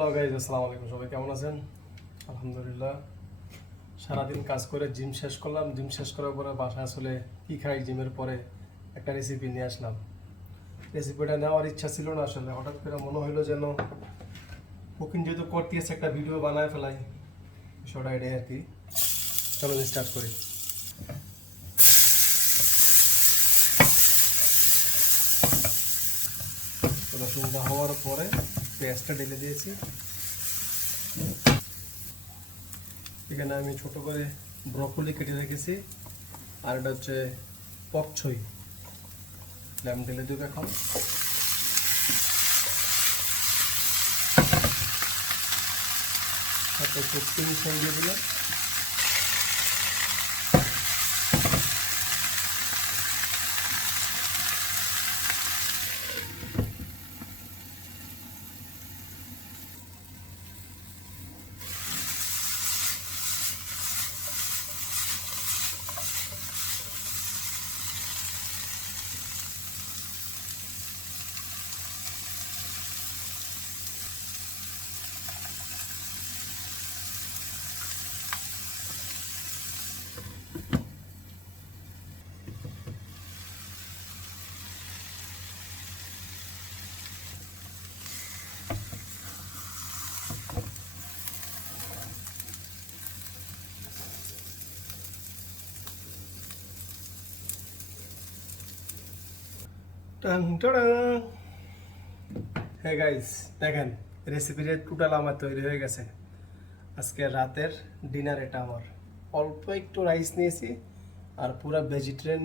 Hello guys, আসসালামু আলাইকুম। সবাই কেমন আছেন? আলহামদুলিল্লাহ। সারাদিন কাজ করে জিম শেষ করলাম। জিম শেষ করার পরে বাসায় আসলে কী খাই, জিমের পরে একটা রেসিপি নিয়ে আসলাম। রেসিপিটা নেওয়ার ইচ্ছা ছিল না, আসলে হঠাৎ করে মনে হলো যেন কুকিং যেহেতু করতে এসে একটা ভিডিও বানায় ফেলাই, বিষয়টা এটাই আর কি। চলো স্টার্ট করি। রসুনটা হওয়ার পরে পেঁয়াজটা ঢেলে দিয়েছি। এখানে আমি ছোট করে ব্রকলি কেটে রেখেছি, আর এটা হচ্ছে পক ছই, ল্যাম ঢেলে দেবো এখন। তারপর সবজি মিশিয়ে দিয়ে দিলাম। হ্যাঁ গাইস, দেখেন রেসিপিটা টোটাল আমার তৈরি হয়ে গেছে। আজকে রাতের ডিনার এটা আমার। অল্প একটু রাইস নিয়েছি আর পুরো ভেজিটেরিয়ান